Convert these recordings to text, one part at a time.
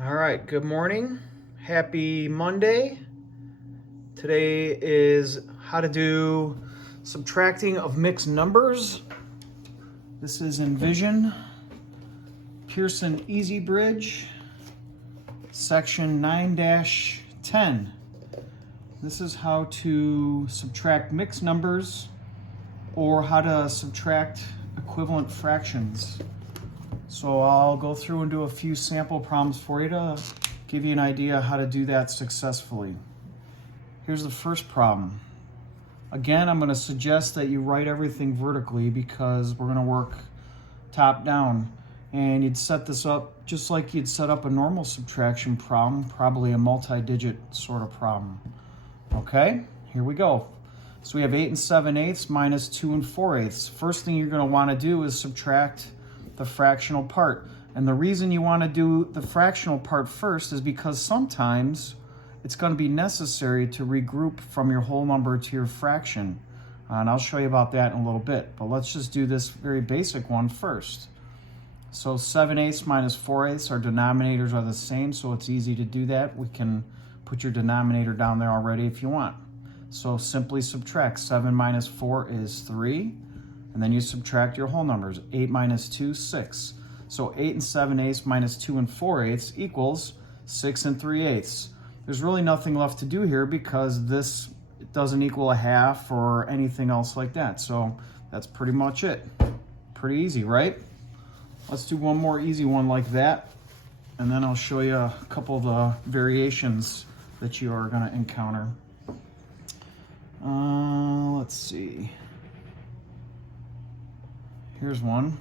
All right, good morning. Happy Monday. Today is how to do subtracting of mixed numbers. This is Envision Pearson Easy Bridge, section 9-10. This is how to subtract mixed numbers or how to subtract equivalent fractions. So I'll go through and do a few sample problems for you to give you an idea how to do that successfully. Here's the first problem. Again, I'm going to suggest that you write everything vertically because we're going to work top down. And you'd set this up just like you'd set up a normal subtraction problem, probably a multi-digit sort of problem. Okay, here we go. So we have 8 7/8 minus 2 4/8. First thing you're going to want to do is subtract the fractional part. And the reason you want to do the fractional part first is because sometimes it's going to be necessary to regroup from your whole number to your fraction. And I'll show you about that in a little bit. But let's just do this very basic one first. So 7/8 minus 4/8, our denominators are the same, so it's easy to do that. We can put your denominator down there already if you want. So simply subtract. 7 minus 4 is 3. And then you subtract your whole numbers. 8 minus 2, 6. So 8 7/8 minus 2 4/8 equals 6 3/8. There's really nothing left to do here because this doesn't equal a half or anything else like that. So that's pretty much it. Pretty easy, right? Let's do one more easy one like that. And then I'll show you a couple of the variations that you are going to encounter. Let's see. Here's one.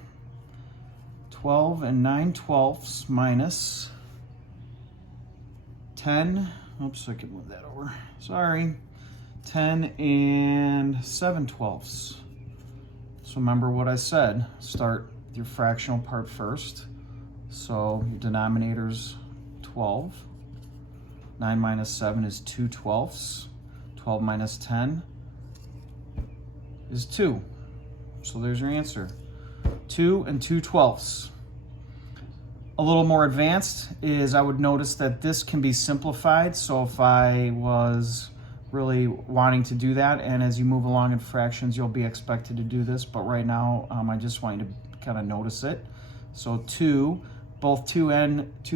12 9/12 minus 10. Oops, I can move that over. Sorry. 10 7/12. So remember what I said. Start with your fractional part first. So your denominator's 12. 9 minus 7 is 2/12. 12 minus 10 is 2. So there's your answer. 2 2/12. A little more advanced is I would notice that this can be simplified. So if I was really wanting to do that, and as you move along in fractions, you'll be expected to do this. But right now, I just want you to kind of notice it. So 2, both 2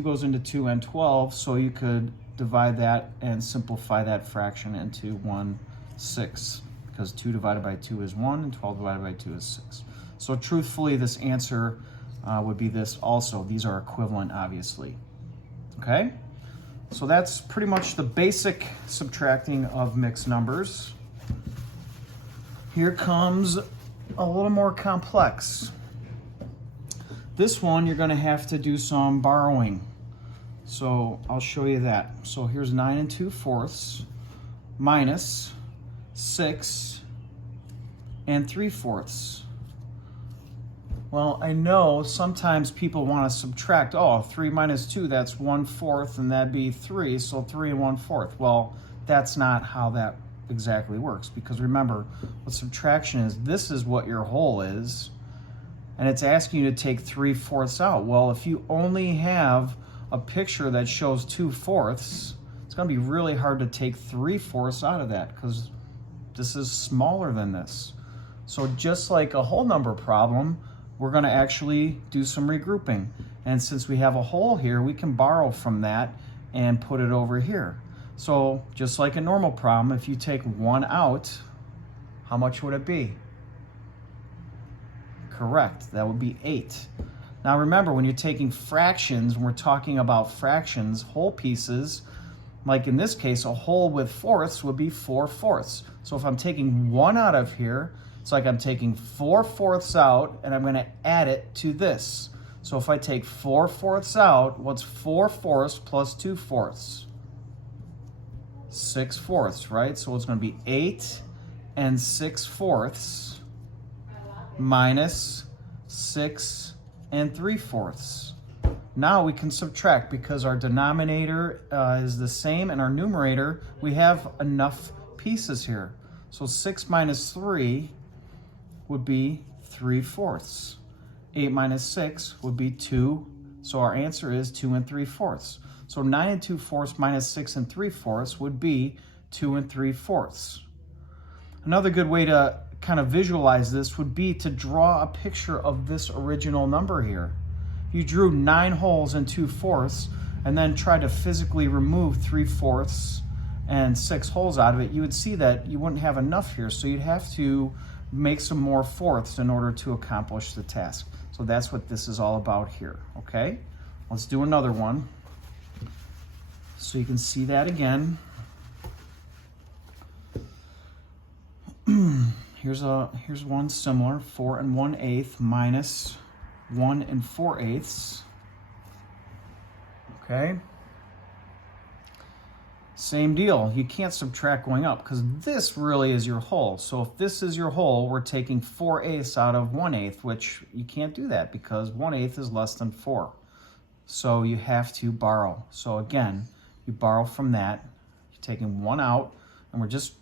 goes into 2 and 12. So you could divide that and simplify that fraction into 1/6. Because 2 divided by 2 is 1 and 12 divided by 2 is 6. So truthfully, this answer would be this also. These are equivalent, obviously. Okay? So that's pretty much the basic subtracting of mixed numbers. Here comes a little more complex. This one, you're going to have to do some borrowing. So I'll show you that. So here's 9 2/4 minus 6 3/4. Well, I know sometimes people want to subtract, 3 minus 2, that's 1/4, and that'd be 3, so 3 1/4. Well, that's not how that exactly works, because remember, what subtraction is, this is what your whole is, and it's asking you to take 3/4 out. Well, if you only have a picture that shows 2/4, it's going to be really hard to take 3/4 out of that, because this is smaller than this. So just like a whole number problem, we're going to actually do some regrouping. And since we have a whole here, we can borrow from that and put it over here. So just like a normal problem, if you take 1 out, how much would it be? Correct, that would be 8. Now remember, when you're taking fractions, when we're talking about fractions, whole pieces, like in this case, a whole with fourths would be 4/4. So if I'm taking 1 out of here, it's like I'm taking 4/4 out and I'm going to add it to this. So if I take 4/4 out, what's 4/4 plus 2/4? 6/4, right? So it's going to be 8 6/4 minus 6 3/4. Now we can subtract because our denominator is the same and our numerator, we have enough pieces here. So 6 minus 3 would be 3/4. 8 minus 6 would be 2 So our answer is 2 3/4. So 9 2/4 minus 6 3/4 would be 2 3/4. Another good way to kind of visualize this would be to draw a picture of this original number here. You drew 9 holes and 2/4 and then tried to physically remove 3/4 and 6 holes out of it, you would see that you wouldn't have enough here. So you'd have to make some more fourths in order to accomplish the task. So that's what this is all about here, okay? Let's do another one. So you can see that again. Here's one similar, 4 1/8 minus 1 4/8. Okay. Same deal. You can't subtract going up because this really is your whole. So if this is your whole, we're taking 4/8 out of 1/8, which you can't do that because 1/8 is less than 4. So you have to borrow. So again, you borrow from that. You're taking 1 out, and we're just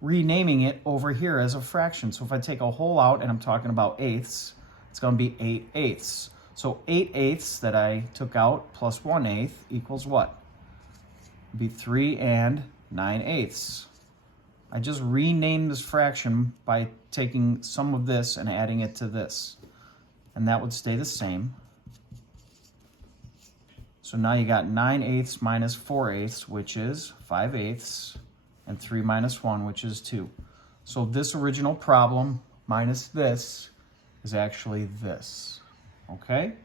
renaming it over here as a fraction. So if I take a whole out and I'm talking about eighths, it's going to be 8/8. So 8/8 that I took out plus 1/8 equals what? It'd be 3 9/8. I just renamed this fraction by taking some of this and adding it to this. And that would stay the same. So now you got 9/8 minus 4/8, which is 5/8. And 3 minus 1, which is 2. So this original problem minus this is actually this, okay?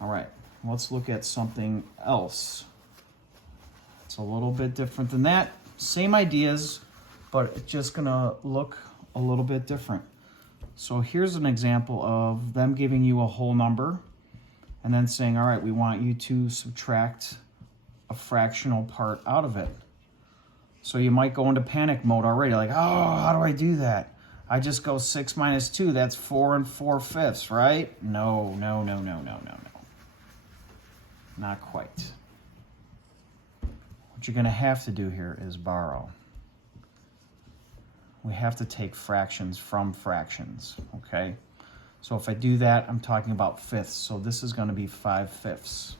All right, let's look at something else. It's a little bit different than that. Same ideas, but it's just gonna look a little bit different. So here's an example of them giving you a whole number and then saying, all right, we want you to subtract a fractional part out of it. So you might go into panic mode already, like, oh, how do I do that? I just go 6 minus 2, that's 4 4/5, right? No. Not quite. What you're gonna have to do here is borrow. We have to take fractions from fractions, okay? So if I do that, I'm talking about fifths. So this is gonna be 5/5.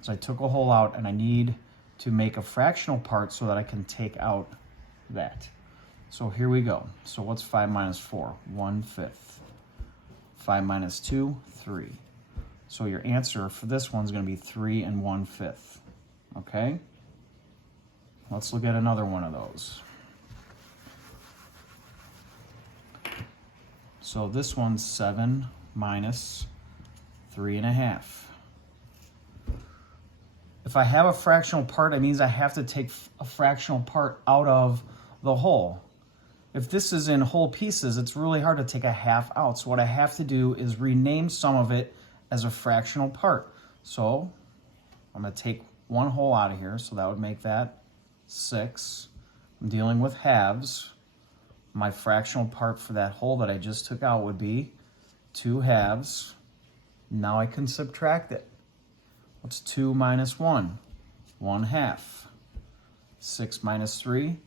So I took a whole out and I need to make a fractional part so that I can take out that. So here we go. So what's 5 minus 4? 1/5. 5 minus 2, 3. So your answer for this one's going to be 3 1/5. Okay? Let's look at another one of those. So this one's 7 minus 3 1/2. If I have a fractional part, it means I have to take a fractional part out of the whole. If this is in whole pieces, it's really hard to take a half out. So what I have to do is rename some of it as a fractional part. So I'm going to take one whole out of here. So that would make that 6. I'm dealing with halves. My fractional part for that whole that I just took out would be 2 halves. Now I can subtract it. What's 2 minus 1? 1/2. 6 minus 3?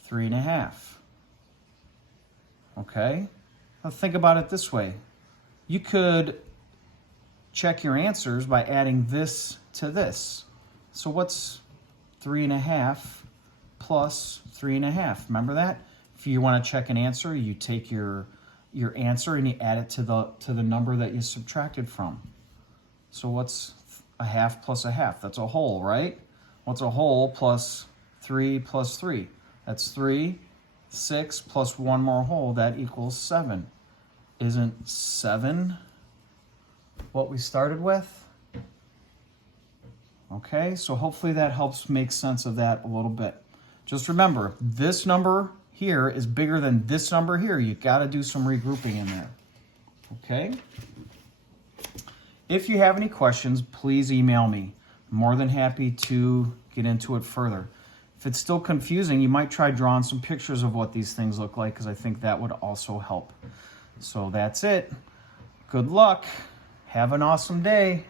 3 1/2. Okay? Now think about it this way. You could check your answers by adding this to this. So what's 3 1/2 plus 3 1/2? Remember that? If you want to check an answer, you take your answer and you add it to the number that you subtracted from. So what's a half plus a half? That's a whole, right? What's a whole plus 3 plus 3? That's 3. 6 plus one more whole, that equals 7. Isn't 7 what we started with? Okay, so hopefully that helps make sense of that a little bit. Just remember, this number here is bigger than this number here. You got to do some regrouping in there. Okay? If you have any questions, please email me. I'm more than happy to get into it further. If it's still confusing, you might try drawing some pictures of what these things look like because I think that would also help. So that's it. Good luck. Have an awesome day.